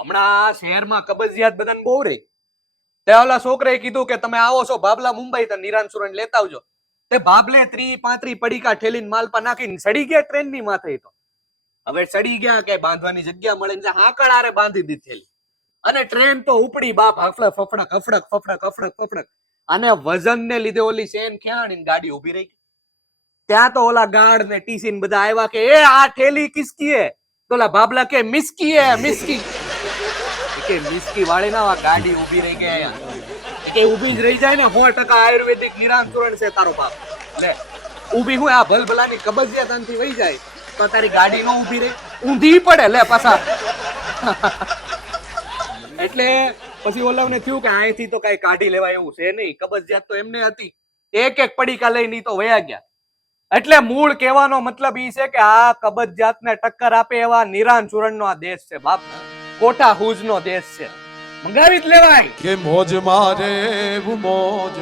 હમણાં શહેરમાં કબજિયાત બધાને બહુ રહી. તે ઓલા છોકરાએ કીધું કે તમે આવો છો ભાભલા મુંબઈ તો નિરાન સુરન લેતા આવજો. તે ભાભલે 30-35 પડીકા ઠેલીને માલપા નાખીને સડી ગયા ટ્રેનની માથે. તો હવે સડી ગયા કે બાંધવાની જગ્યા મળે ને હાકળ આરે બાંધી દીધેલી. અને ટ્રેન તો ઉપડી બાપ હફડક ફફડક હફડક ફફડક હફડક ફફડક. અને વજન ને લીધે ઓલી સેન ખ્યાણીને ગાડી ઉભી રહી. ત્યાં તો ઓલા ગાર્ડ ને ટીસી ને બધા આવ્યા કે એ આ ઠેલી કિસકી હે? તો ઓલા ભાભલા કે મિસ્કી હે મિસ્કી. કે મિસ્કી વાળી ના ગાડી ઉભી રહી ગયા. કે ઉભી જ રહી જાય ને 100% આયુર્વેદિક નિરાન સુરણ છે તારો બાપ. લે ઉભી હું આ ભલભલાની કબજિયાત આનથી વહી જાય તો તારી ગાડી નો ઉભી રહી, ઊંધી પડે લે પાછા. એટલે પછી ઓલાને થયું કે અહીંથી તો કઈ કાઢી લેવાય એવું છે નહીં. કબજિયાત તો એમને હતી. એક એક પડીકા લઈને તો વયા ગયા. એટલે મૂળ કહેવાનો મતલબ ઈ છે કે આ કબજિયાતને ટક્કર આપે એવા નિરાન સુરણનો આ દેશ છે બાપ. કોઠા હુજનો દેશ છે. મંગાવી જ લેવાય કે મોજ મારે મોજ